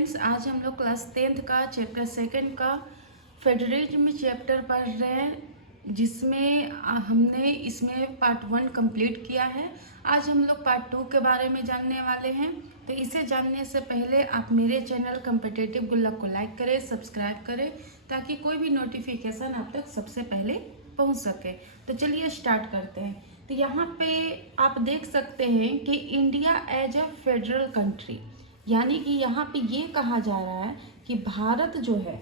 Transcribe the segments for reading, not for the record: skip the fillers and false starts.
Friends, आज हम लोग क्लास 10th का चैप्टर सेकंड का फेडरलिज्म चैप्टर पढ़ रहे हैं, जिसमें हमने इसमें पार्ट 1 कंप्लीट किया है। आज हम लोग पार्ट 2 के बारे में जानने वाले हैं। तो इसे जानने से पहले आप मेरे चैनल कॉम्पिटिटिव गुल्लक को लाइक करें, सब्सक्राइब करें, ताकि कोई भी नोटिफिकेशन आप तक सबसे पहले पहुंच सके। तो चलिए स्टार्ट करते हैं। तो यहाँ पे आप देख सकते हैं कि India as a federal country, यानी कि यहाँ पे ये कहा जा रहा है कि भारत जो है,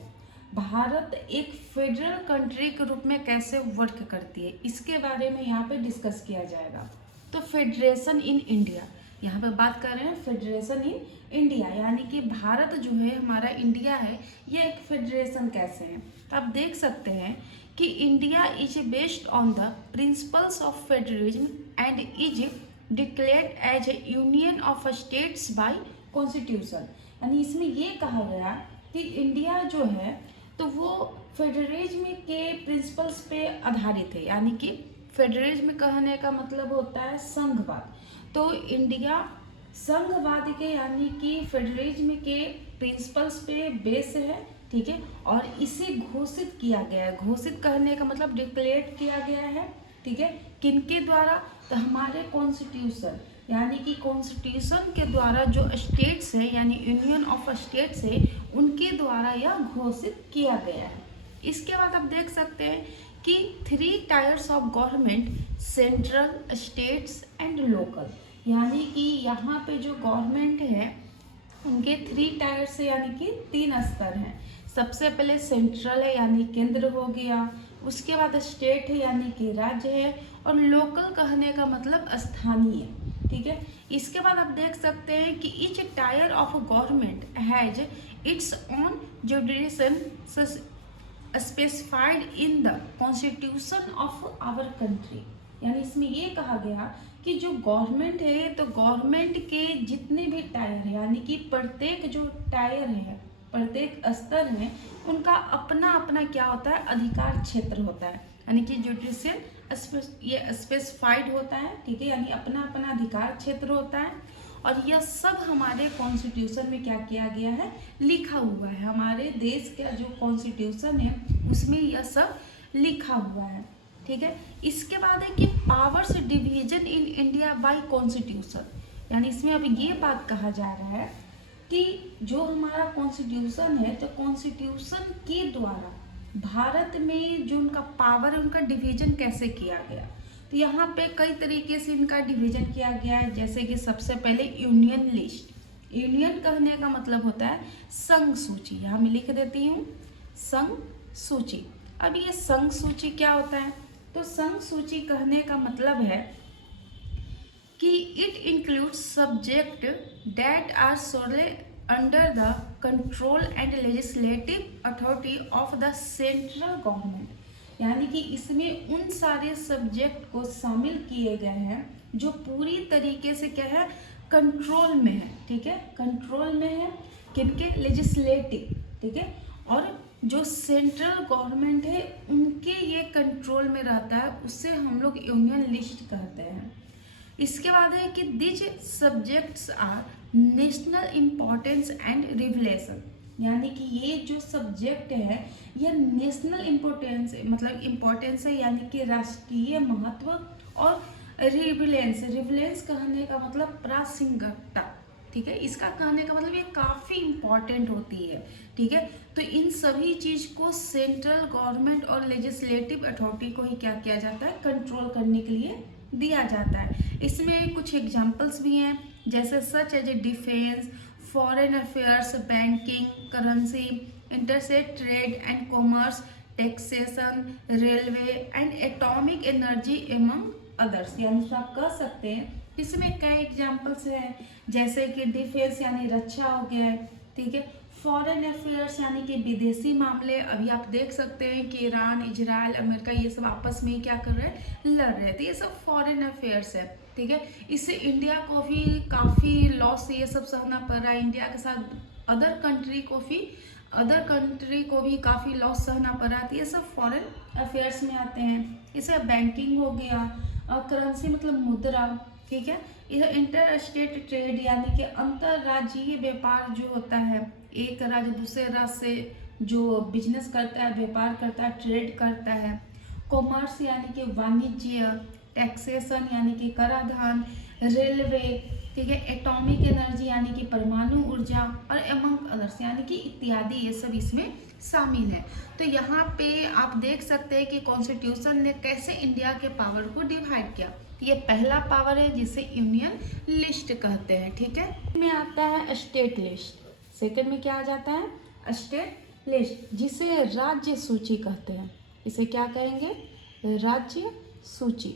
भारत एक फेडरल कंट्री के रूप में कैसे वर्क करती है, इसके बारे में यहाँ पे डिस्कस किया जाएगा। तो फेडरेशन इन इंडिया, यहाँ पे बात कर रहे हैं फेडरेशन इन इंडिया, यानी कि भारत जो है, हमारा इंडिया है, ये एक फेडरेशन कैसे है। तो आप देख सकते हैं कि India is based on the principles of federalism and is declared as a union of states by constitution. यानी इसमें ये कहा गया कि इंडिया जो है तो वो फेडरलिज्म के प्रिंसिपल्स पे आधारित है, यानी कि फेडरलिज्म कहने का मतलब होता है संघवाद। तो इंडिया संघवाद के यानी कि फेडरलिज्म के प्रिंसिपल्स पे बेस है, ठीक है। और इसे घोषित किया गया है, घोषित करने का मतलब डिक्लेयर किया गया है, ठीक है। किनके द्वारा? तो हमारे कॉन्स्टिट्यूशन, यानी कि कॉन्स्टिट्यूशन के द्वारा जो स्टेट्स है, यानी यूनियन ऑफ स्टेट्स है, उनके द्वारा यह घोषित किया गया है। इसके बाद आप देख सकते हैं कि 3 tyres of government, central, states and local, यानी कि यहाँ पे जो गवर्नमेंट है उनके 3 टायर्स है, यानी कि 3 स्तर हैं। सबसे पहले सेंट्रल है, यानी केंद्र हो गया, उसके बाद स्टेट है, यानी कि राज्य है, और लोकल कहने का मतलब स्थानीय, ठीक है। इसके बाद आप देख सकते हैं कि each tier of government has its own jurisdiction specified in the constitution of our country. यानी इसमें ये कहा गया कि जो गवर्नमेंट है, तो गवर्नमेंट के जितने भी टायर है, यानी कि प्रत्येक जो टायर है, प्रत्येक स्तर है, उनका अपना अपना क्या होता है, अधिकार क्षेत्र होता है, यानी कि जुडिशियल ये स्पेसिफाइड होता है, ठीक है। यानी अपना अपना अधिकार क्षेत्र होता है, और यह सब हमारे कॉन्स्टिट्यूशन में क्या किया गया है, लिखा हुआ है। हमारे देश का जो कॉन्स्टिट्यूशन है उसमें यह सब लिखा हुआ है, ठीक है। इसके बाद है कि powers division in India by constitution, यानी इसमें अब ये बात कहा जा रहा है कि जो हमारा कॉन्स्टिट्यूशन है, तो कॉन्स्टिट्यूशन के द्वारा भारत में जो उनका पावर है, उनका डिवीजन कैसे किया गया। तो यहाँ पे कई तरीके से इनका डिवीजन किया गया है, जैसे कि सबसे पहले यूनियन लिस्ट। यूनियन कहने का मतलब होता है संघ सूची, यहाँ मैं लिख देती हूँ संघ सूची। अब ये संघ सूची क्या होता है? तो संघ सूची कहने का मतलब है कि it includes subject that are solely under the control and legislative authority of the central government, यानी कि इसमें उन सारे सब्जेक्ट को शामिल किए गए हैं जो पूरी तरीके से क्या है, कंट्रोल में है, ठीक है। कंट्रोल में है किनके? लेजिस्लेटिव, ठीक है। और जो सेंट्रल गवर्नमेंट है उनके ये कंट्रोल में रहता है, उससे हम लोग यूनियन लिस्ट कहते हैं। इसके बाद है कि this subjects are national importance and revelation, यानी कि ये जो सब्जेक्ट है यह नेशनल इम्पोर्टेंस मतलब इम्पोर्टेंस है, यानी कि राष्ट्रीय महत्व, और रिवलेंस, रिवलेंस कहने का मतलब प्रासंगिकता, ठीक है। इसका कहने का मतलब ये काफ़ी इम्पॉर्टेंट होती है, ठीक है। तो इन सभी चीज़ को सेंट्रल गवर्नमेंट और लेजिस्लेटिव अथॉरिटी को ही क्या किया जाता है, कंट्रोल करने के लिए दिया जाता है। इसमें कुछ एग्जाम्पल्स भी हैं, जैसे such as a defence, foreign affairs, banking, currency, interstate trade and commerce, taxation, railway and atomic energy among others. यानी आप कह सकते हैं इसमें कई एग्जाम्पल्स हैं, जैसे कि डिफेंस यानी रक्षा हो गया, ठीक है। फॉरेन अफेयर्स यानी कि विदेशी मामले, अभी आप देख सकते हैं कि ईरान, इजराइल, अमेरिका ये सब आपस में क्या कर रहे हैं, लड़ रहे थे, ये सब फॉरेन अफेयर्स है, ठीक है। इससे इंडिया को भी काफ़ी लॉस ये सब सहना पड़ रहा है, इंडिया के साथ अदर कंट्री को भी काफ़ी लॉस सहना पड़ रहा है, तो ये सब फॉरेन अफेयर्स में आते हैं। इसे बैंकिंग हो गया, और करेंसी मतलब मुद्रा, ठीक है। यह इंटर स्टेट ट्रेड यानी कि अंतर्राज्यीय व्यापार जो होता है, एक राज्य दूसरे राज्य से जो बिजनेस करता है, व्यापार करता है, ट्रेड करता है। कॉमर्स यानी कि वाणिज्य, टैक्सेशन यानी कि कराधान, रेलवे, ठीक है, एटॉमिक एनर्जी यानी कि परमाणु ऊर्जा, और अमंग अदर्स यानी कि इत्यादि, ये सब इसमें शामिल है। तो यहाँ पे आप देख सकते हैं कि कॉन्स्टिट्यूशन ने कैसे इंडिया के पावर को डिवाइड किया। ये पहला पावर है जिसे यूनियन लिस्ट कहते हैं, ठीक है। में आता है स्टेट लिस्ट। सेकंड में क्या आ जाता है? स्टेट लिस्ट, जिसे राज्य सूची कहते हैं। इसे क्या कहेंगे? राज्य सूची।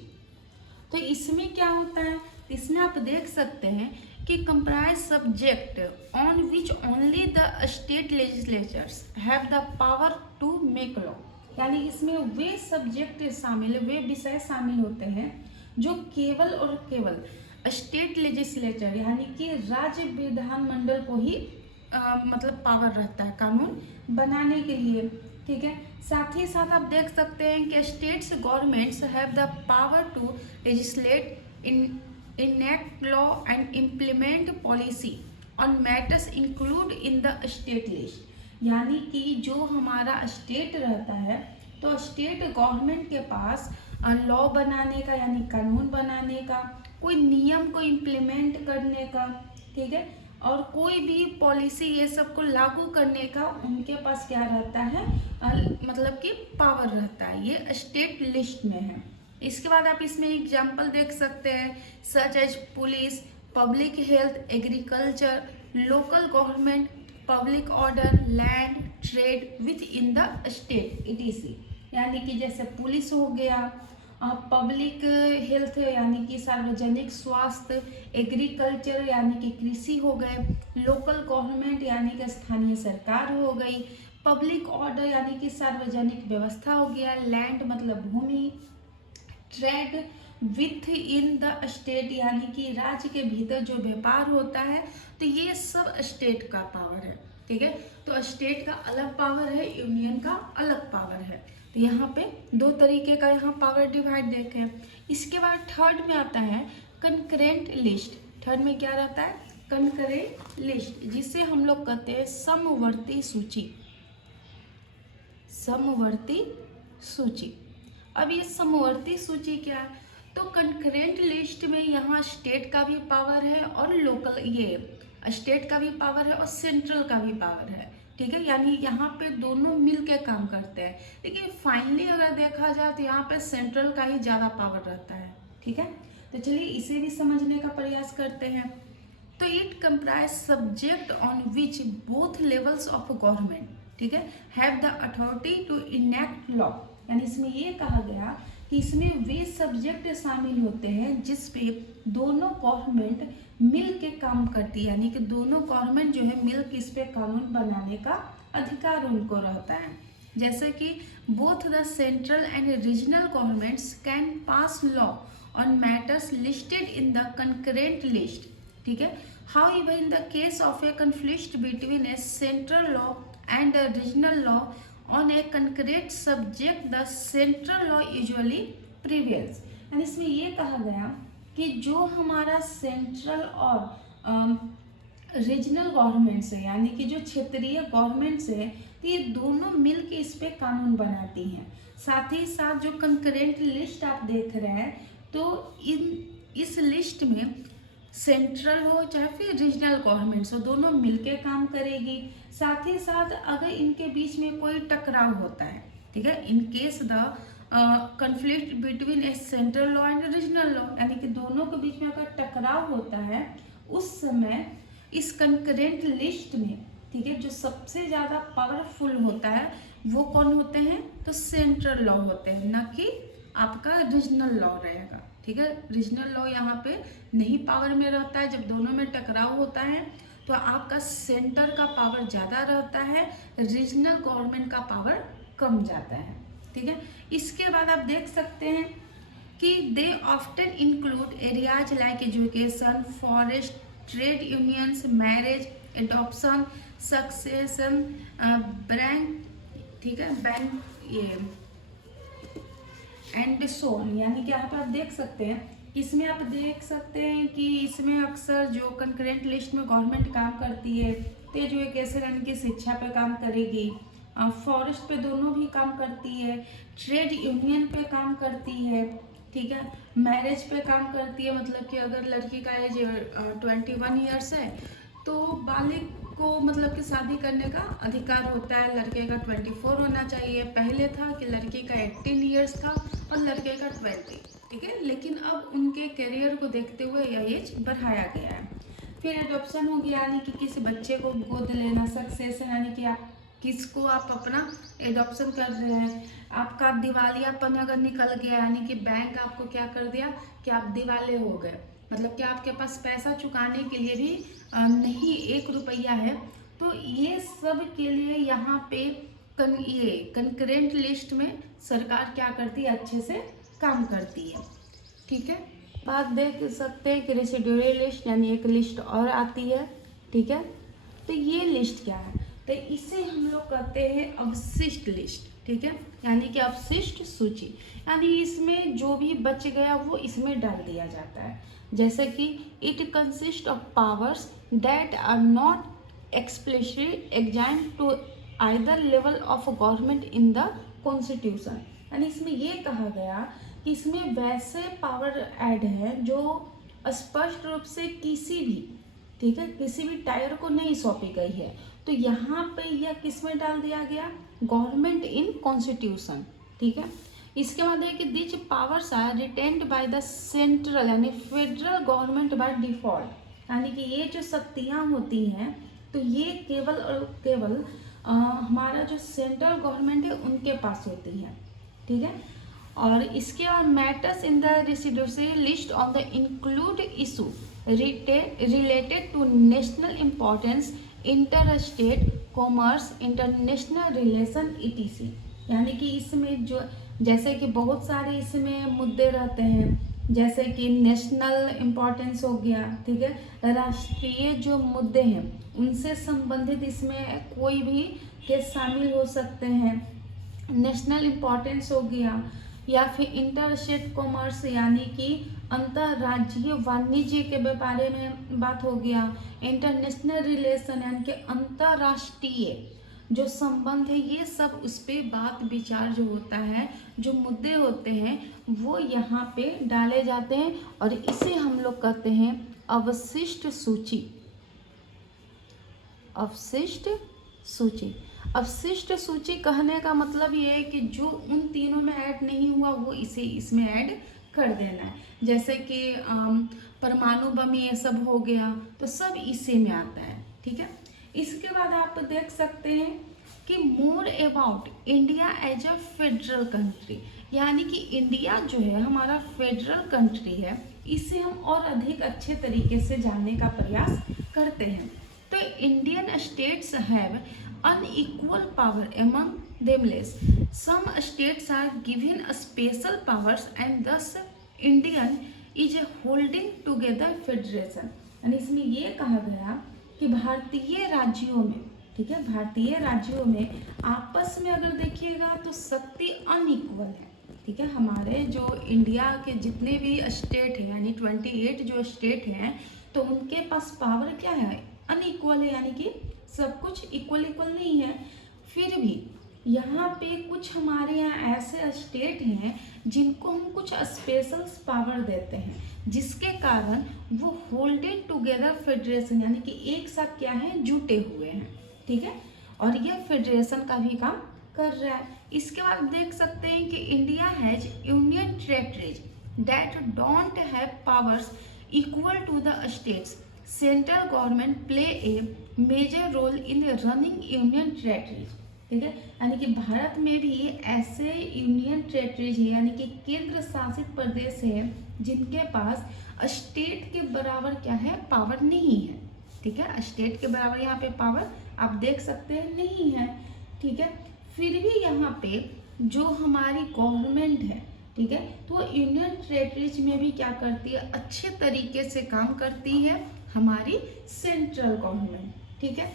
तो इसमें क्या होता है? इसमें आप देख सकते हैं कि comprise subject on which only the state legislatures have the power to make law. यानी इसमें वे सब्जेक्ट शामिल, वे विषय शामिल होते हैं जो केवल और केवल स्टेट लेजिस्लेचर यानी कि राज्य विधानमंडल को ही मतलब पावर रहता है कानून बनाने के लिए, ठीक है। साथ ही साथ आप देख सकते हैं कि states governments have the power to legislate enact law and implement policy on matters include in the state list. यानी कि जो हमारा स्टेट रहता है तो स्टेट गवर्नमेंट के पास लॉ बनाने का यानी कानून बनाने का, कोई नियम को इम्प्लीमेंट करने का, ठीक है, और कोई भी पॉलिसी ये सब को लागू करने का उनके पास क्या रहता है, मतलब कि पावर रहता है। ये स्टेट लिस्ट में है। इसके बाद आप इसमें एग्जाम्पल देख सकते हैं, such as police, public health, agriculture, local government, public order, land, trade within the state etc। यानी कि जैसे पुलिस हो गया, पब्लिक हेल्थ यानी कि सार्वजनिक स्वास्थ्य, एग्रीकल्चर यानी कि कृषि हो गए, लोकल गवर्नमेंट यानी कि स्थानीय सरकार हो गई, पब्लिक ऑर्डर यानी कि सार्वजनिक व्यवस्था हो गया, लैंड मतलब भूमि, trade within the state यानी कि राज्य के भीतर जो व्यापार होता है। तो ये सब स्टेट का पावर है, ठीक है। तो स्टेट का अलग पावर है, यूनियन का अलग पावर है। तो यहाँ पे दो तरीके का यहाँ पावर डिवाइड देखें। इसके बाद थर्ड में आता है कंकरेंट लिस्ट। थर्ड में क्या रहता है? कंकरेंट लिस्ट, जिसे हम लोग कहते हैं समवर्ती सूची। समवर्ती सूची। अब ये समवर्ती सूची क्या है? तो कंकरेंट लिस्ट में यहाँ स्टेट का भी पावर है और लोकल, ये स्टेट का भी पावर है और सेंट्रल का भी पावर है, ठीक है। यानी यहाँ पे दोनों मिल के काम करते हैं, लेकिन फाइनली अगर देखा जाए तो यहाँ पे सेंट्रल का ही ज़्यादा पावर रहता है, ठीक है। तो चलिए इसे भी समझने का प्रयास करते हैं। तो it comprise subject on which both levels of government, ठीक है, have the authority to enact law. यानी इसमें ये कहा गया कि इसमें वे सब्जेक्ट शामिल होते हैं जिस पे दोनों गवर्नमेंट मिल के काम करती है, यानी कि दोनों गवर्नमेंट जो है मिल के इस पे कानून बनाने का अधिकार उनको रहता है। जैसे कि both the central and regional governments can pass law on matters listed in the concurrent list, ठीक है। However in the case of A conflict between A central law and a regional law on a concrete subject, the central law usually prevails। यानी इसमें ये कहा गया कि जो हमारा सेंट्रल और रीजनल गवर्नमेंट्स है, यानी कि जो क्षेत्रीय गवर्नमेंट्स है, तो ये दोनों मिल के इस पे कानून बनाती हैं। साथ ही साथ जो कंकरेंट लिस्ट आप देख रहे हैं, तो इस लिस्ट में सेंट्रल हो चाहे फिर रीजनल गवर्नमेंट्स हो, दोनों मिलके काम करेगी। साथ ही साथ अगर इनके बीच में कोई टकराव होता है, ठीक है, in case the conflict between A central law and regional law, यानी कि दोनों के बीच में अगर टकराव होता है, उस समय इस कंकरेंट लिस्ट में, ठीक है, जो सबसे ज़्यादा पावरफुल होता है वो कौन होते हैं? तो सेंट्रल लॉ होते हैं, ना कि आपका रीजनल लॉ रहेगा, ठीक है। रीजनल लॉ यहाँ पे नहीं पावर में रहता है। जब दोनों में टकराव होता है तो आपका सेंटर का पावर ज़्यादा रहता है, रीजनल गवर्नमेंट का पावर कम जाता है, ठीक है। इसके बाद आप देख सकते हैं कि they often include areas like education, forest, trade unions, marriage, adoption, succession, bank, ठीक है, बैंक, ये एंड सोन। यानी कि यहाँ पर आप देख सकते हैं, इसमें आप देख सकते हैं कि इसमें अक्सर जो कंकरेंट लिस्ट में गवर्नमेंट काम करती है तेज एजुकेशन यानी कि शिक्षा पे काम करेगी, फॉरेस्ट पे दोनों भी काम करती है, ट्रेड यूनियन पे काम करती है, ठीक है, मैरिज पे काम करती है, मतलब कि अगर लड़की का एज 21 ईयर्स है तो बालिग को मतलब कि शादी करने का अधिकार होता है। लड़के का 24 होना चाहिए, पहले था कि लड़की का 18 ईयर्स था और लड़के का 20, ठीक है, लेकिन अब उनके करियर को देखते हुए यह एज बढ़ाया गया है। फिर एडॉप्शन हो गया, यानी कि किसी बच्चे को गोद लेना, सक्सेशन यानी कि आप किसको आप अपना एडॉप्शन कर रहे हैं। आपका दिवालियापन अगर निकल गया यानी कि बैंक आपको क्या कर दिया कि आप दिवाले हो गए, मतलब कि आपके पास पैसा चुकाने के लिए भी नहीं 1 रुपया है, तो ये सब के लिए यहाँ पे ये कंकरेंट लिस्ट में सरकार क्या करती है, अच्छे से काम करती है, ठीक है। बात देख सकते हैं कि रेसिडुअरी लिस्ट यानी एक लिस्ट और आती है, ठीक है। तो ये लिस्ट क्या है, तो इसे हम लोग कहते हैं अवशिष्ट लिस्ट, ठीक है, यानी कि अवशिष्ट सूची, यानी इसमें जो भी बच गया वो इसमें डाल दिया जाता है। जैसे कि it consist of powers that are not explicitly assigned to either level of government in the constitution, यानी इसमें ये कहा गया कि इसमें वैसे पावर ऐड है जो स्पष्ट रूप से किसी भी, ठीक है, किसी भी टायर को नहीं सौंपी गई है, तो यहाँ पे यह किस में डाल दिया गया, गवर्नमेंट इन कॉन्स्टिट्यूशन, ठीक है। इसके बाद है कि this powers are retained by the central यानी फेडरल गवर्नमेंट बाय डिफॉल्ट, यानी कि ये जो शक्तियाँ होती हैं तो ये केवल और केवल हमारा जो सेंट्रल गवर्नमेंट है उनके पास होती है, ठीक है। और इसके बाद matters in the residuary list on the include issue related to national importance, inter state commerce, international relation ETC, यानी कि इसमें जो जैसे कि बहुत सारे इसमें मुद्दे रहते हैं, जैसे कि नेशनल इम्पोर्टेंस हो गया, ठीक है, राष्ट्रीय जो मुद्दे हैं उनसे संबंधित इसमें कोई भी केस शामिल हो सकते हैं, नेशनल इम्पोर्टेंस हो गया, या फिर इंटर स्टेट कॉमर्स यानी कि अंतर्राज्यीय वाणिज्य के बारे में बात हो गया, इंटरनेशनल रिलेशन यानी कि अंतर्राष्ट्रीय जो संबंध है, ये सब उस पर बात विचार जो होता है, जो मुद्दे होते हैं वो यहाँ पे डाले जाते हैं और इसे हम लोग कहते हैं अवशिष्ट सूची। अवशिष्ट सूची, अवशिष्ट सूची कहने का मतलब ये है कि जो उन तीनों में ऐड नहीं हुआ वो इसे इसमें ऐड कर देना है। जैसे कि परमाणु बम ये सब हो गया तो सब इसी में आता है, ठीक है। इसके बाद आप देख सकते हैं कि more about India as a federal country, यानी कि इंडिया जो है हमारा फेडरल कंट्री है, इसे हम और अधिक अच्छे तरीके से जानने का प्रयास करते हैं। तो Indian states have unequal power among themselves. Some states are given special powers and thus Indian is holding together federation. यानी इसमें ये कहा गया कि भारतीय राज्यों में, ठीक है, भारतीय राज्यों में आपस में अगर देखिएगा तो शक्ति अनइक्वल है, ठीक है। हमारे जो इंडिया के जितने भी स्टेट हैं यानी 28 जो स्टेट हैं तो उनके पास पावर क्या है, अनइक्वल है, यानी कि सब कुछ इक्वल नहीं है। फिर भी यहाँ पे कुछ हमारे यहाँ ऐसे स्टेट हैं जिनको हम कुछ स्पेशल पावर देते हैं, जिसके कारण वो होल्डेड टुगेदर फेडरेशन यानी कि एक साथ क्या है, जुटे हुए हैं, ठीक है, और ये फेडरेशन का भी काम कर रहा है। इसके बाद देख सकते हैं कि India has union territories that don't have powers equal to the states. Central government play a major role in running union territories, ठीक है, यानी कि भारत में भी ऐसे यूनियन टेरिटरीज है यानी कि केंद्र शासित प्रदेश है जिनके पास स्टेट के बराबर क्या है, पावर नहीं है, ठीक है, स्टेट के बराबर यहाँ पे पावर आप देख सकते हैं नहीं है, ठीक है। फिर भी यहाँ पे जो हमारी गवर्नमेंट है, ठीक है, तो यूनियन टेरिटरीज में भी क्या करती है, अच्छे तरीके से काम करती है हमारी सेंट्रल गवर्नमेंट, ठीक है।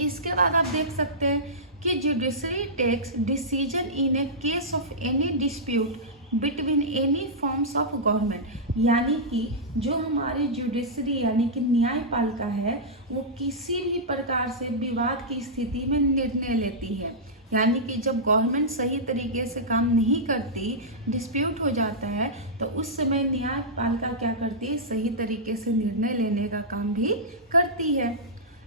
इसके बाद आप देख सकते हैं कि judiciary takes decision in a case of any dispute between any forms of government, यानी कि जो हमारे जुडिशरी यानी कि न्यायपालिका है वो किसी भी प्रकार से विवाद की स्थिति में निर्णय लेती है। यानी कि जब गवर्नमेंट सही तरीके से काम नहीं करती, डिस्प्यूट हो जाता है, तो उस समय न्यायपालिका क्या करती है, सही तरीके से निर्णय लेने का काम भी करती है।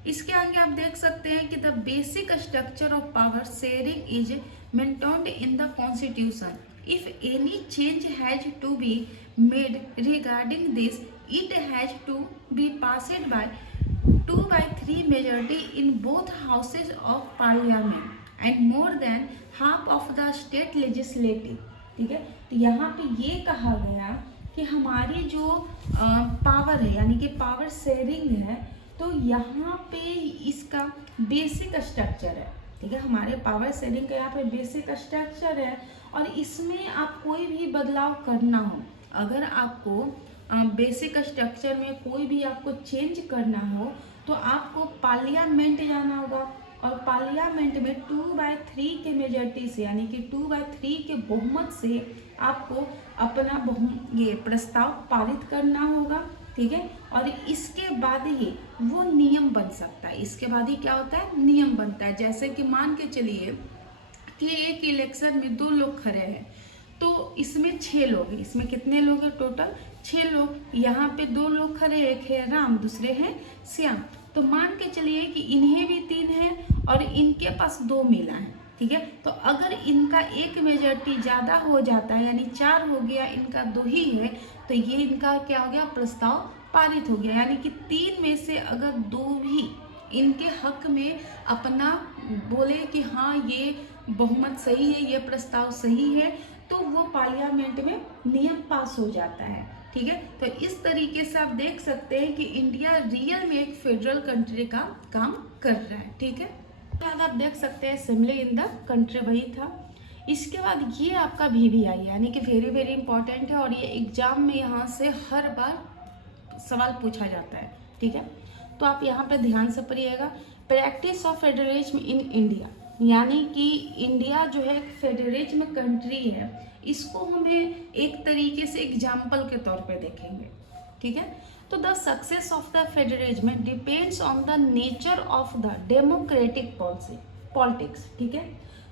इसके आगे आप देख सकते हैं कि the basic structure of power sharing is maintained in the constitution. If any change has to be made regarding this, it has to be passed by 2/3 majority in both houses of parliament and more than half of the state legislative. ठीक है, तो यहाँ पे ये कहा गया कि हमारी जो पावर है यानी कि पावर शेयरिंग है, तो यहाँ पे इसका बेसिक स्ट्रक्चर है। ठीक है, हमारे पावर शेयरिंग का यहाँ पे बेसिक स्ट्रक्चर है और इसमें आप कोई भी बदलाव करना हो, अगर आपको बेसिक स्ट्रक्चर में कोई भी आपको चेंज करना हो तो आपको पार्लियामेंट जाना होगा और पार्लियामेंट में 2/3 के मेजॉरिटी से यानी कि 2/3 के बहुमत से आपको अपना ये प्रस्ताव पारित करना होगा। ठीक है, और इसके बाद ही वो नियम बन सकता है। इसके बाद ही क्या होता है, नियम बनता है। जैसे कि मान के चलिए कि एक इलेक्शन में 2 लोग खड़े हैं, तो इसमें 6 लोग हैं। इसमें कितने लोग हैं टोटल, 6 लोग। यहाँ पे 2 लोग खड़े, एक है राम, दूसरे हैं श्याम। तो मान के चलिए कि इन्हें भी 3 है और इनके पास 2 मिला है। ठीक है, तो अगर इनका एक मेजॉरिटी ज़्यादा हो जाता है यानी 4 हो गया, इनका 2 ही है, तो ये इनका क्या हो गया, प्रस्ताव पारित हो गया। यानी कि 3 में से अगर 2 भी इनके हक में अपना बोले कि हाँ ये बहुमत सही है, ये प्रस्ताव सही है, तो वो पार्लियामेंट में नियम पास हो जाता है। ठीक है, तो इस तरीके से आप देख सकते हैं कि इंडिया रियल में एक फेडरल कंट्री का काम कर रहा है। ठीक है, बाद आप देख सकते हैं असेंबली इन द कंट्री, वही था। इसके बाद ये आपका VVI यानी कि वेरी वेरी इंपॉर्टेंट है और ये एग्जाम में यहाँ से हर बार सवाल पूछा जाता है। ठीक है, तो आप यहाँ पे ध्यान से पढ़िएगा। Practice of federalism in India, यानी कि इंडिया जो है फेडरलिज्म कंट्री है, इसको हमें एक तरीके से एग्जाम्पल के तौर पे देखेंगे। ठीक है, तो the success of the federalism depends on the nature of the democratic politics. ठीक है,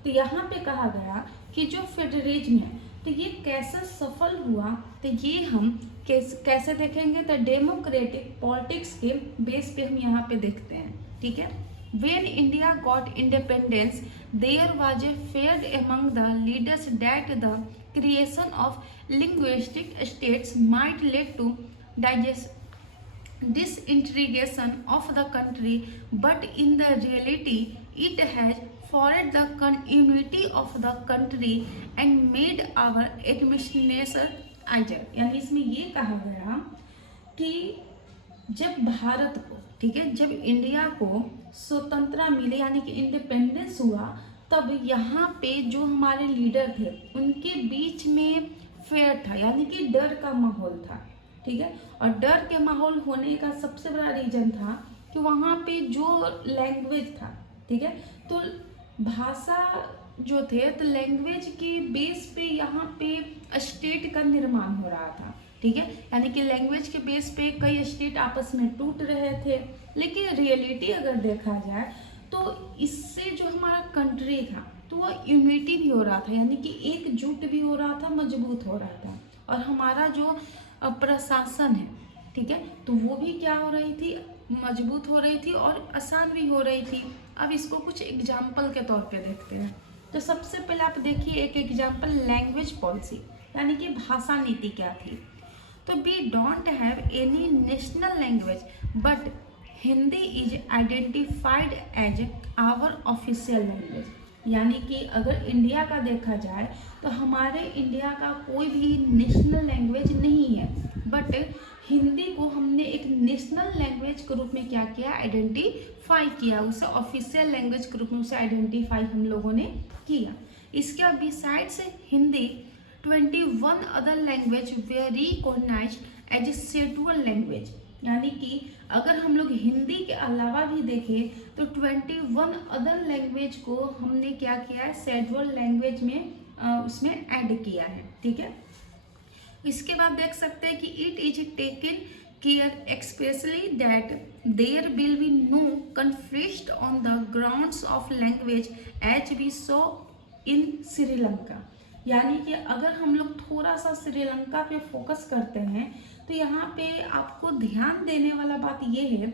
तो यहाँ पे कहा गया कि जो फेडरलिज्म है तो ये कैसे सफल हुआ, तो ये हम कैसे देखेंगे, तो डेमोक्रेटिक पॉलिटिक्स के बेस पे हम यहाँ पे देखते हैं। ठीक है, When India got independence, there was a fear among the leaders that the creation of linguistic states might lead to disintegration of the country, but in the reality, it has furthered the unity of the country and made our administration agile। यानी इसमें ये कहा गया कि जब भारत को, ठीक है, जब इंडिया को स्वतंत्रता मिली यानी कि इंडिपेंडेंस हुआ, तब यहाँ पे जो हमारे लीडर थे उनके बीच में फेयर था यानी कि डर का माहौल था। ठीक है, और डर के माहौल होने का सबसे बड़ा रीजन था कि वहाँ पे जो लैंग्वेज था, ठीक है, तो भाषा जो थे, तो लैंग्वेज के बेस पे यहाँ पे स्टेट का निर्माण हो रहा था। ठीक है, यानी कि लैंग्वेज के बेस पे कई स्टेट आपस में टूट रहे थे, लेकिन रियलिटी अगर देखा जाए तो इससे जो हमारा कंट्री था तो वो यूनिटी भी हो रहा था, यानी कि एकजुट भी हो रहा था, मजबूत हो रहा था, और हमारा जो प्रशासन है, ठीक है, तो वो भी क्या हो रही थी, मजबूत हो रही थी और आसान भी हो रही थी। अब इसको कुछ एग्जाम्पल के तौर पे देखते हैं। तो सबसे पहले आप देखिए एक एग्जाम्पल, लैंग्वेज पॉलिसी यानी कि भाषा नीति क्या थी। तो we don't have any national language but Hindi is identified as our official language. यानी कि अगर इंडिया का देखा जाए तो हमारे इंडिया का कोई भी नेशनल लैंग्वेज नहीं है, बट हिंदी को हमने एक नेशनल लैंग्वेज के रूप में क्या किया, आइडेंटिफाई किया, उसे ऑफिशियल लैंग्वेज के रूप में उसे आइडेंटिफाई हम लोगों ने किया। इसके besides Hindi 21 other language were recognised as a scheduled language. यानी कि अगर हम लोग हिंदी के अलावा भी देखें तो 21 अदर लैंग्वेज को हमने क्या किया है, शेड्यूल्ड लैंग्वेज में उसमें ऐड किया है। ठीक है, इसके बाद देख सकते हैं कि it is taken care especially that there will be no conflict on the grounds of language as we saw in Sri Lanka. यानी कि अगर हम लोग थोड़ा सा श्रीलंका पे फोकस करते हैं तो यहाँ पे आपको ध्यान देने वाला बात ये है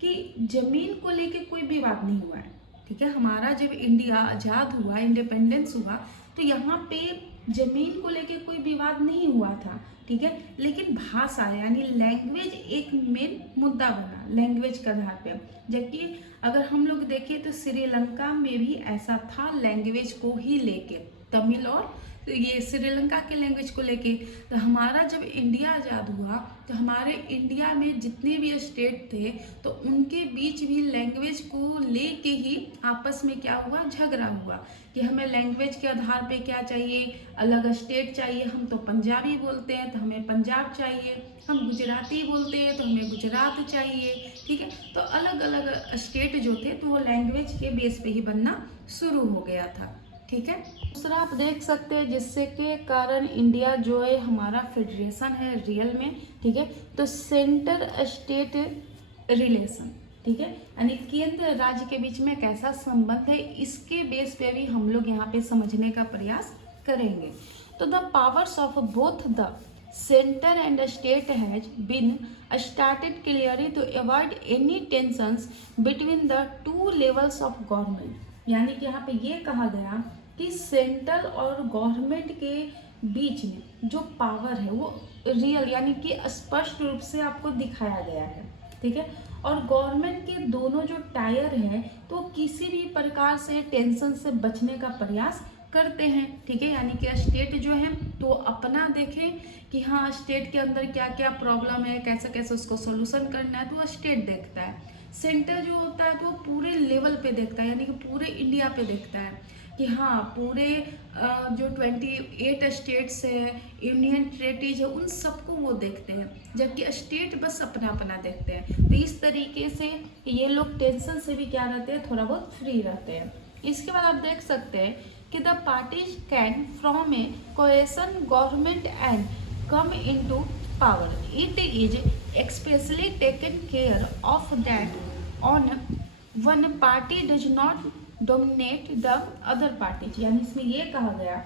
कि जमीन को लेके कोई विवाद नहीं हुआ है, ठीक है। हमारा जब इंडिया आज़ाद हुआ, इंडिपेंडेंस हुआ, तो यहाँ पे जमीन को लेके कोई विवाद नहीं हुआ था, ठीक है। लेकिन भाषा यानी लैंग्वेज एक मेन मुद्दा बना लैंग्वेज के आधार पे। जबकि अगर हम लोग देखें तो श्रीलंका में भी ऐसा था, लैंग्वेज को ही लेके, तमिल और ये श्रीलंका के लैंग्वेज को लेके। तो हमारा जब इंडिया आज़ाद हुआ तो हमारे इंडिया में जितने भी स्टेट थे तो उनके बीच भी लैंग्वेज को लेके ही आपस में क्या हुआ, झगड़ा हुआ कि हमें लैंग्वेज के आधार पे क्या चाहिए, अलग स्टेट चाहिए। हम तो पंजाबी बोलते हैं तो हमें पंजाब चाहिए, हम गुजराती बोलते हैं तो हमें गुजरात चाहिए, ठीक है। तो अलग अलग स्टेट जो थे तो वो लैंग्वेज के बेस पे ही बनना शुरू हो गया था, ठीक है। दूसरा आप देख सकते हैं जिससे के कारण इंडिया जो है हमारा फेडरेशन है रियल में, ठीक है। तो सेंटर स्टेट रिलेशन, ठीक है, यानी केंद्र राज्य के बीच में कैसा संबंध है, इसके बेस पे भी हम लोग यहाँ पे समझने का प्रयास करेंगे। तो the powers of both the centre and state has been started clearly to avoid any tensions between the two levels of government. यानी कि यहाँ पे ये कहा गया कि सेंट्रल और गवर्नमेंट के बीच में जो पावर है वो रियल यानी कि स्पष्ट रूप से आपको दिखाया गया है, ठीक है। और गवर्नमेंट के दोनों जो टायर हैं तो किसी भी प्रकार से टेंशन से बचने का प्रयास करते हैं, ठीक है। यानी कि स्टेट जो है तो अपना देखें कि हाँ स्टेट के अंदर क्या क्या प्रॉब्लम है, कैसे कैसे उसको सोल्यूशन करना है, तो वो स्टेट देखता है। सेंटर जो होता है तो वो पूरे लेवल पे देखता है, यानी कि पूरे इंडिया पे देखता है कि हाँ पूरे जो 28 स्टेट्स है, यूनियन टेरिटरीज है, उन सबको वो देखते हैं। जबकि स्टेट बस अपना अपना देखते हैं। तो इस तरीके से ये लोग टेंशन से भी क्या रहते हैं, थोड़ा बहुत फ्री रहते हैं। इसके बाद आप देख सकते हैं कि the parties can from A cohesion government and come into power. It is especially taken care of that on one party does not dominate the other parties. यानी इसमें ये कहा गया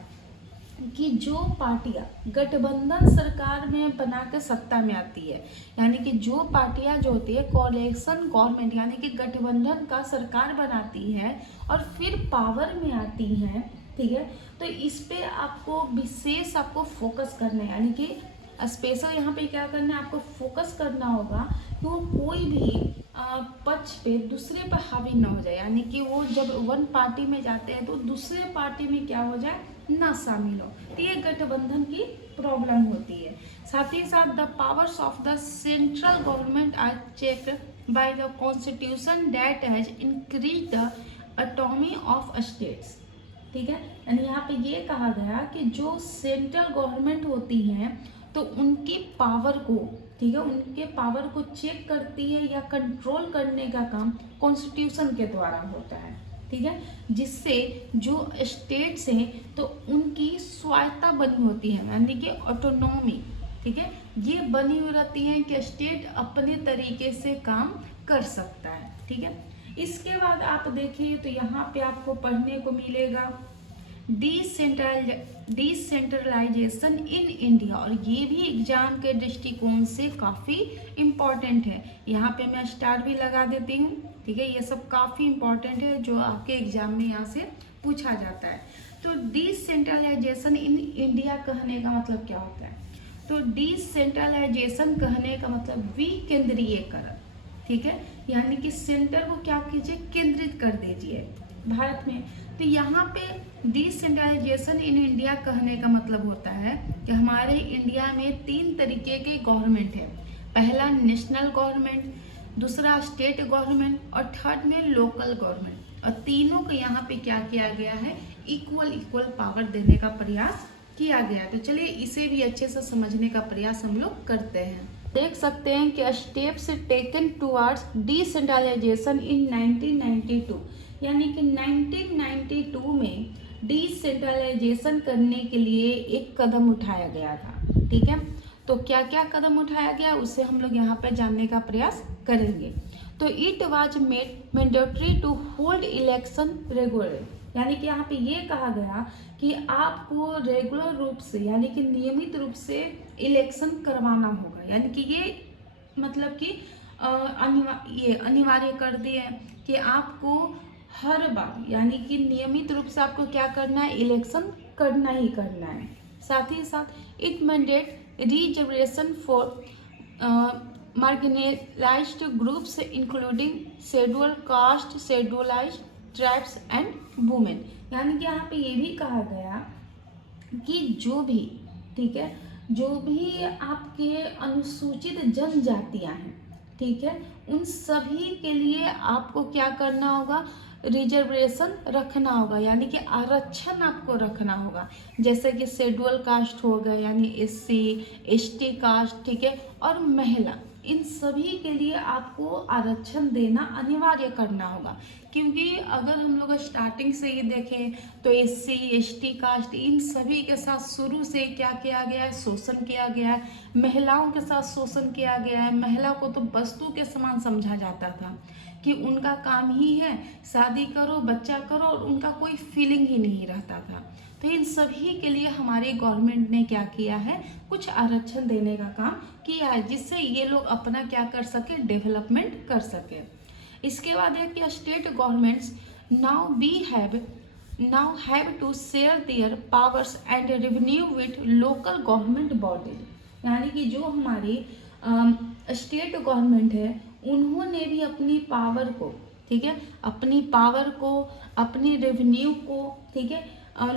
कि जो पार्टियां गठबंधन सरकार में बना के सत्ता में आती है, यानी कि जो पार्टियां जो होती है कोalition गवर्नमेंट यानी कि गठबंधन का सरकार बनाती है और फिर पावर में आती हैं, ठीक है। तो इस पे आपको विशेष आपको फोकस करना है, यानी कि स्पेशल यहाँ पे क्या करना है, आपको फोकस करना होगा कि वो कोई भी पक्ष पे दूसरे पर हावी ना हो जाए। यानी कि वो जब वन पार्टी में जाते हैं तो दूसरे पार्टी में क्या हो जाए, ना शामिल हो। तो ये गठबंधन की प्रॉब्लम होती है। साथ ही साथ the powers of the central government are checked by the constitution that has increase the autonomy of states, ठीक है। यानी यहाँ पे ये कहा गया कि जो सेंट्रल गवर्नमेंट होती हैं तो उनकी पावर को, ठीक है, उनके पावर को चेक करती है या कंट्रोल करने का काम कॉन्स्टिट्यूशन के द्वारा होता है, ठीक है। जिससे जो स्टेट्स हैं तो उनकी स्वायत्ता बनी होती है, यानी कि ऑटोनॉमी, ठीक है, ये बनी हुई रहती है कि स्टेट अपने तरीके से काम कर सकता है, ठीक है। इसके बाद आप देखिए तो यहाँ पे आपको पढ़ने को मिलेगा डिसेंट्रलाइजेशन इन इंडिया, और ये भी एग्जाम के दृष्टिकोण से काफ़ी इम्पॉर्टेंट है। यहाँ पे मैं स्टार भी लगा देती हूँ, ठीक है। ये सब काफ़ी इम्पॉर्टेंट है जो आपके एग्जाम में यहाँ से पूछा जाता है। तो डिसेंट्रलाइजेशन इन इंडिया कहने का मतलब क्या होता है, तो डिसेंट्रलाइजेशन कहने का मतलब विकेंद्रीयकरण, ठीक है। यानी कि सेंटर को क्या कीजिए, केंद्रित कर दीजिए भारत में। तो यहाँ पे डिसेंट्रलाइजेशन इन इंडिया कहने का मतलब होता है कि हमारे इंडिया में 3 तरीके के गवर्नमेंट है। पहला नेशनल गवर्नमेंट, दूसरा स्टेट गवर्नमेंट और थर्ड में लोकल गवर्नमेंट। और तीनों को यहाँ पे क्या किया गया है, इक्वल पावर देने का प्रयास किया गया। तो चलिए इसे भी अच्छे से समझने का प्रयास हम लोग करते हैं। देख सकते हैं कि स्टेप्स टेकन टुवर्ड्स डिसेंट्रलाइजेशन इन 1992, यानी कि 1992 में डिसेंट्रलाइजेशन करने के लिए एक कदम उठाया गया था, ठीक है। तो क्या क्या कदम उठाया गया उसे हम लोग यहाँ पे जानने का प्रयास करेंगे। तो it was made mandatory to hold election regular, यानी कि यहाँ पे ये कहा गया कि आपको रेगुलर रूप से यानी कि नियमित रूप से इलेक्शन करवाना होगा, यानी कि ये मतलब कि ये अनिवार्य कर दिए कि आपको हर बार यानी कि नियमित रूप से आपको क्या करना है, इलेक्शन करना ही करना है। साथ ही साथ it mandate reservation for marginalized groups including schedule caste, scheduled tribes and women, यानी कि यहाँ पे ये भी कहा गया कि जो भी, ठीक है, जो भी आपके अनुसूचित जनजातियां हैं, ठीक है, उन सभी के लिए आपको क्या करना होगा, रिजर्वेशन रखना होगा, यानी कि आरक्षण आपको रखना होगा। जैसे कि शेड्यूल कास्ट हो गए यानी SC ST कास्ट, ठीक है, और महिला, इन सभी के लिए आपको आरक्षण देना अनिवार्य करना होगा। क्योंकि अगर हम लोग स्टार्टिंग से ही देखें तो SC ST कास्ट इन सभी के साथ शुरू से क्या किया गया है, शोषण किया गया है, महिलाओं के साथ शोषण किया गया है। महिला को तो वस्तु के समान समझा जाता था कि उनका काम ही है शादी करो, बच्चा करो, और उनका कोई फीलिंग ही नहीं रहता था। तो इन सभी के लिए हमारी गवर्नमेंट ने क्या किया है, कुछ आरक्षण देने का काम किया है, जिससे ये लोग अपना क्या कर सके, डेवलपमेंट कर सके। इसके बाद है कि state governments now have to share their powers and revenue with local government bodies, यानी कि जो हमारी स्टेट गवर्नमेंट है उन्होंने भी अपनी पावर को, ठीक है, अपनी पावर को, अपनी रेवेन्यू को, ठीक है,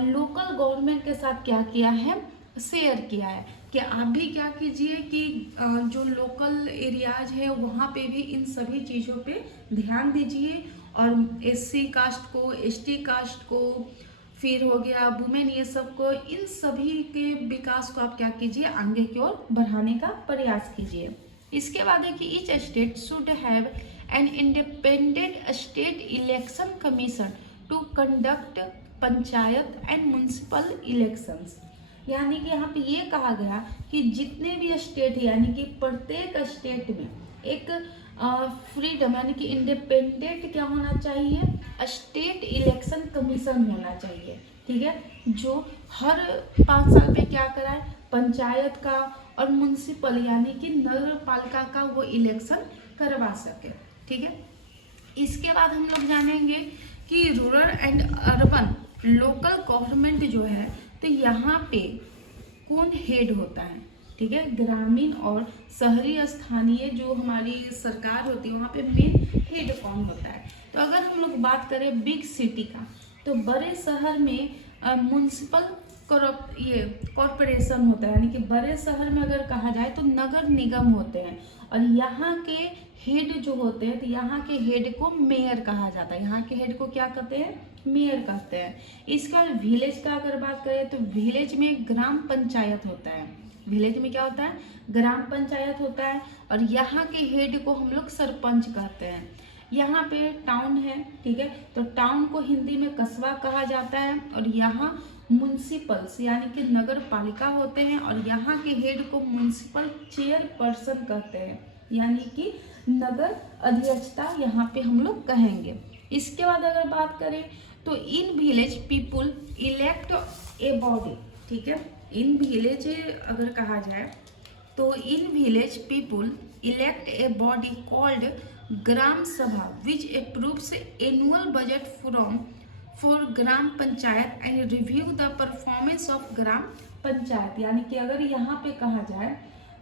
लोकल गवर्नमेंट के साथ क्या किया है, शेयर किया है। कि आप भी क्या कीजिए कि जो लोकल एरियाज है वहाँ पे भी इन सभी चीज़ों पे ध्यान दीजिए, और SC कास्ट को, ST कास्ट को, फिर हो गया वुमेन, ये सब को, इन सभी के विकास को आप क्या कीजिए, आगे की ओर बढ़ाने का प्रयास कीजिए। इसके बाद है कि each state should have an independent state election commission to conduct panchayat and municipal elections, यानी कि यहाँ पे ये कहा गया कि जितने भी स्टेट है यानी कि प्रत्येक स्टेट में एक फ्रीडम यानी कि इंडिपेंडेंट क्या होना चाहिए, स्टेट इलेक्शन कमीशन होना चाहिए, ठीक है, जो हर 5 साल पे क्या कराए, पंचायत का और म्यूनिसिपल यानी कि नगर पालिका का वो इलेक्शन करवा सके, ठीक है। इसके बाद हम लोग जानेंगे कि rural and urban local government जो है, तो यहाँ पे कौन हेड होता है, ठीक है, ग्रामीण और शहरी स्थानीय जो हमारी सरकार होती है वहाँ पे मेन हेड कौन होता है। तो अगर हम लोग बात करें बिग सिटी का, तो बड़े शहर में म्यूनिसिपल कॉरपोरेशन होता है, यानी कि बड़े शहर में अगर कहा जाए तो नगर निगम होते हैं, और यहाँ के हेड जो होते हैं, तो यहाँ के हेड को मेयर कहा जाता है। यहाँ के हेड को क्या कहते हैं, मेयर कहते हैं। इसका विलेज का अगर बात करें तो विलेज में ग्राम पंचायत होता है, विलेज में क्या होता है, ग्राम पंचायत होता है, और यहाँ के हेड को हम लोग सरपंच कहते हैं। यहाँ पे टाउन है, ठीक है, तो टाउन को हिंदी में कस्बा कहा जाता है, और यहाँ म्यूनिसिपल्स यानी कि नगर पालिका होते हैं, और यहाँ के हेड को म्यूनिसिपल चेयरपर्सन कहते हैं, यानी कि नगर अध्यक्षता यहाँ पे हम लोग कहेंगे। इसके बाद अगर बात करें तो in village people elect a body, ठीक है, इन विलेज अगर कहा जाए तो in village people elect a body called gram sabha which approves annual budget for gram panchayat and review the performance of gram panchayat, यानी कि अगर यहाँ पे कहा जाए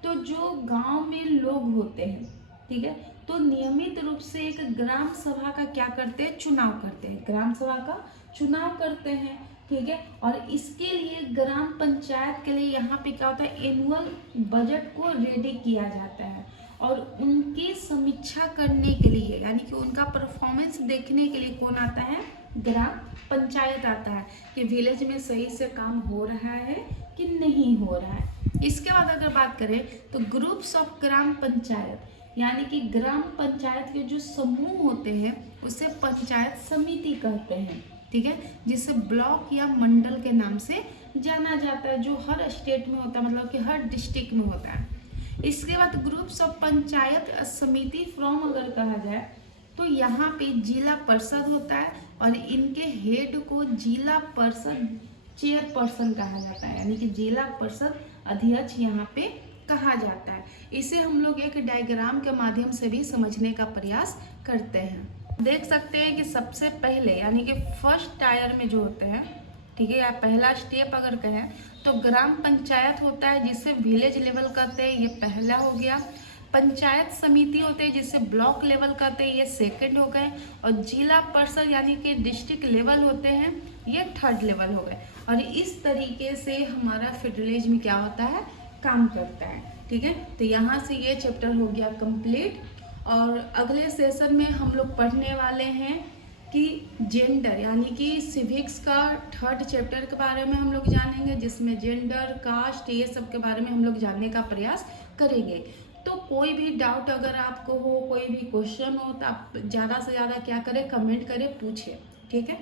तो जो गांव में लोग होते हैं, ठीक है, तो नियमित रूप से एक ग्राम सभा का क्या करते हैं, चुनाव करते हैं, ग्राम सभा का चुनाव करते हैं, ठीक है, और इसके लिए ग्राम पंचायत के लिए यहाँ पे क्या होता है, एनुअल बजट को रेडी किया जाता है, और उनकी समीक्षा करने के लिए यानी कि उनका परफॉर्मेंस देखने के लिए कौन आता है, ग्राम पंचायत आता है कि विलेज में सही से काम हो रहा है कि नहीं हो रहा है। इसके बाद अगर बात करें तो ग्रुप्स ऑफ ग्राम पंचायत यानी कि ग्राम पंचायत के जो समूह होते हैं उसे पंचायत समिति कहते हैं, ठीक है, जिसे ब्लॉक या मंडल के नाम से जाना जाता है, जो हर स्टेट में होता है, मतलब कि हर डिस्ट्रिक्ट में होता है। इसके बाद ग्रुप्स ऑफ पंचायत समिति फ्रॉम अगर कहा जाए तो यहाँ पे जिला परिषद होता है और इनके हेड को जिला परिषद चेयरपर्सन कहा जाता है, यानी कि जिला परिषद अध्यक्ष यहाँ पे कहा जाता है। इसे हम लोग एक डायग्राम के माध्यम से भी समझने का प्रयास करते हैं। देख सकते हैं कि सबसे पहले यानी कि फर्स्ट टायर में जो होते हैं, ठीक है, या पहला स्टेप अगर कहें तो ग्राम पंचायत होता है जिसे विलेज लेवल कहते हैं, ये पहला हो गया। पंचायत समिति होते हैं जिसे ब्लॉक लेवल कहते हैं, ये सेकंड हो गए। और जिला परिषद यानी कि डिस्ट्रिक्ट लेवल होते हैं, ये थर्ड लेवल हो गए। और इस तरीके से हमारा फेडरलिज्म क्या होता है, काम करता है। ठीक है, तो यहाँ से ये चैप्टर हो गया कंप्लीट। और अगले सेशन में हम लोग पढ़ने वाले हैं कि जेंडर यानी कि सिविक्स का थर्ड चैप्टर के बारे में हम लोग जानेंगे, जिसमें जेंडर, कास्ट, ये सब के बारे में हम लोग जानने का प्रयास करेंगे। तो कोई भी डाउट अगर आपको हो, कोई भी क्वेश्चन हो, तो आप ज़्यादा से ज़्यादा क्या करें, कमेंट करें, पूछें। ठीक है।